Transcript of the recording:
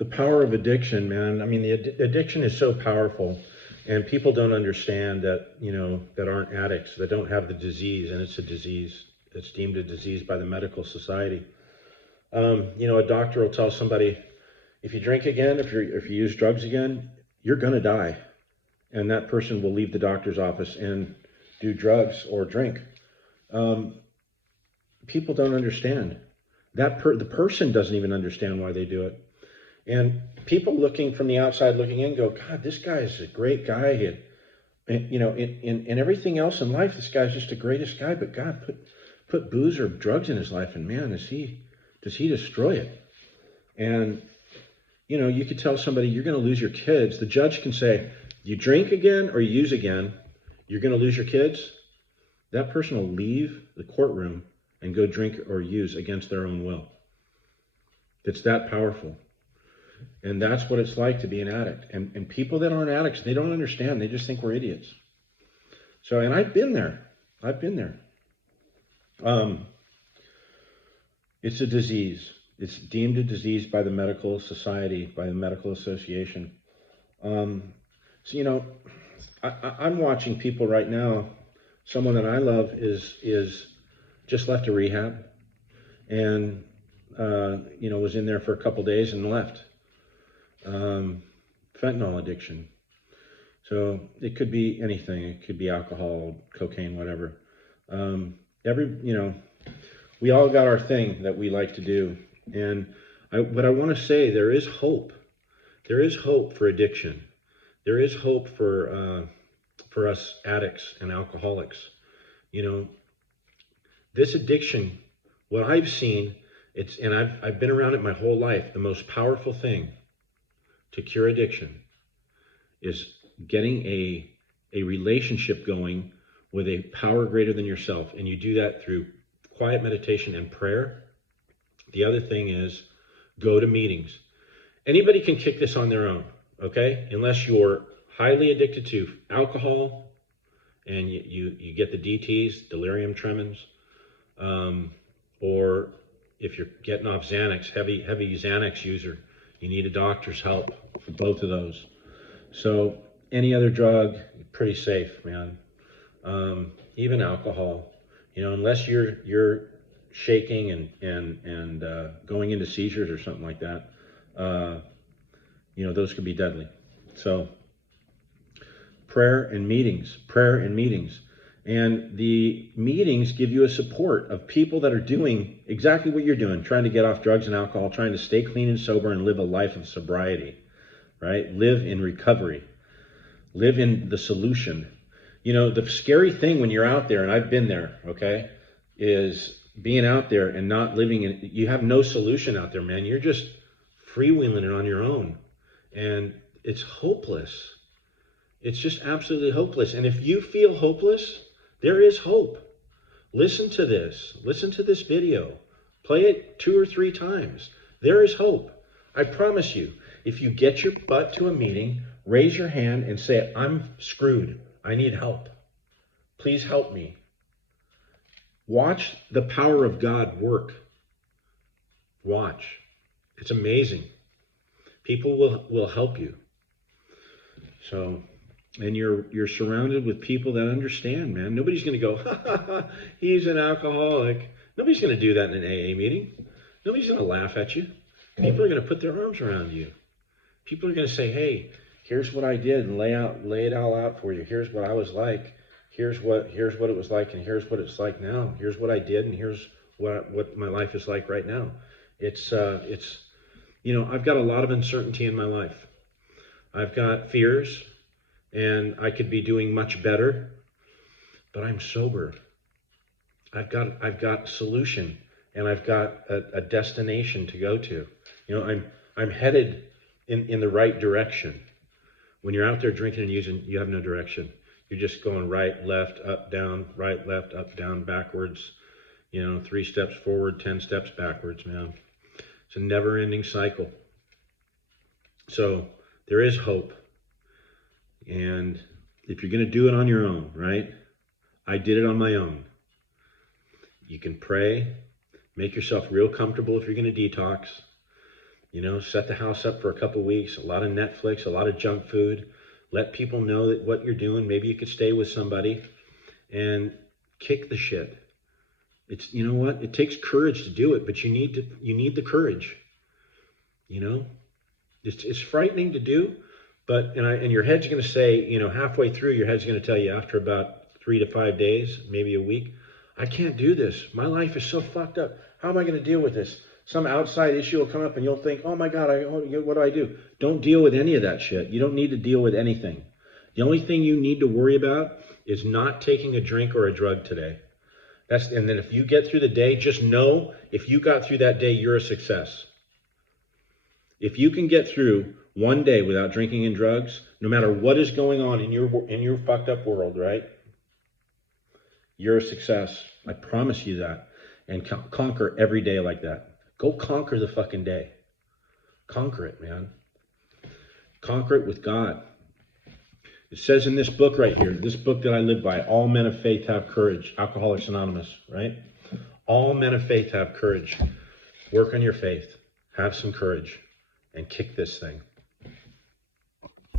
The power of addiction, man. I mean, the addiction is so powerful, and people don't understand that, that aren't addicts, that don't have the disease, and it's a disease. It's deemed a disease by the medical society. A doctor will tell somebody, if you drink again, if you use drugs again, you're gonna die, and that person will leave the doctor's office and do drugs or drink. People don't understand that. The person doesn't even understand why they do it. And people looking from the outside looking in go, God, this guy is a great guy. And in everything else in life, this guy's just the greatest guy. But God put booze or drugs in his life, and man, does he destroy it. And you could tell somebody you're going to lose your kids. The judge can say, you drink again or you use again, you're going to lose your kids. That person will leave the courtroom and go drink or use against their own will. It's that powerful. And that's what it's like to be an addict. And people that aren't addicts, they don't understand. They just think we're idiots. So, and I've been there. It's a disease. It's deemed a disease by the medical society, by the medical association. I'm watching people right now. Someone that I love is just left a rehab, and was in there for a couple days and left. Fentanyl addiction. So it could be anything. It could be alcohol, cocaine, whatever. We all got our thing that we like to do. And what I want to say, there is hope. There is hope for addiction. There is hope for us addicts and alcoholics. This addiction, what I've seen, I've been around it my whole life. The most powerful thing to cure addiction is getting a relationship going with a power greater than yourself. And you do that through quiet meditation and prayer. The other thing is go to meetings. Anybody can kick this on their own, okay? Unless you're highly addicted to alcohol and you get the DTs, delirium tremens, or if you're getting off Xanax, heavy Xanax user, you need a doctor's help for both of those. So any other drug, pretty safe, man. Even alcohol, unless you're shaking and going into seizures or something like that, those could be deadly. So prayer and meetings. And the meetings give you a support of people that are doing exactly what you're doing, trying to get off drugs and alcohol, trying to stay clean and sober and live a life of sobriety, right? Live in recovery. Live in the solution. The scary thing when you're out there, and I've been there, okay, is being out there and not living in, you have no solution out there, man. You're just freewheeling it on your own. And it's hopeless. It's just absolutely hopeless. And if you feel hopeless, there is hope. Listen to this video. Play it 2 or 3 times. There is hope. I promise you, if you get your butt to a meeting, raise your hand and say, I'm screwed. I need help. Please help me. Watch the power of God work. Watch. It's amazing. People will help you. So, and you're surrounded with people that understand, man. Nobody's going to go, ha, ha, ha, he's an alcoholic. Nobody's going to do that in an AA meeting. Nobody's going to laugh at you. People are going to put their arms around you. People are going to say, hey, here's what I did, and lay it all out for you. Here's what I was like. Here's what it was like, and here's what it's like now. Here's what I did, and here's what my life is like right now. It's I've got a lot of uncertainty in my life. I've got fears, and I could be doing much better, but I'm sober. I've got solution, and I've got a destination to go to. I'm headed in the right direction. When you're out there drinking and using, you have no direction. You're just going right, left, up, down, right, left, up, down, backwards. 3 steps forward, 10 steps backwards, man. It's a never-ending cycle. So there is hope. And if you're going to do it on your own, right? I did it on my own. You can pray, make yourself real comfortable if you're going to detox. You know, set the house up for a couple weeks, a lot of Netflix, a lot of junk food. Let people know that what you're doing. Maybe you could stay with somebody and kick the shit. It's, you know what? It takes courage to do it, but you need the courage. You know, it's frightening to do, but and your head's going to say, you know, halfway through, your head's going to tell you after about 3 to 5 days, maybe a week, I can't do this. My life is so fucked up. How am I going to deal with this? Some outside issue will come up and you'll think, oh my God, what do I do? Don't deal with any of that shit. You don't need to deal with anything. The only thing you need to worry about is not taking a drink or a drug today. And then if you get through the day, just know if you got through that day, you're a success. If you can get through one day without drinking and drugs, no matter what is going on in your fucked up world, right? You're a success. I promise you that. And conquer every day like that. Go conquer the fucking day. Conquer it, man. Conquer it with God. It says in this book right here, this book that I live by, all men of faith have courage. Alcoholics Anonymous, right? All men of faith have courage. Work on your faith. Have some courage and kick this thing.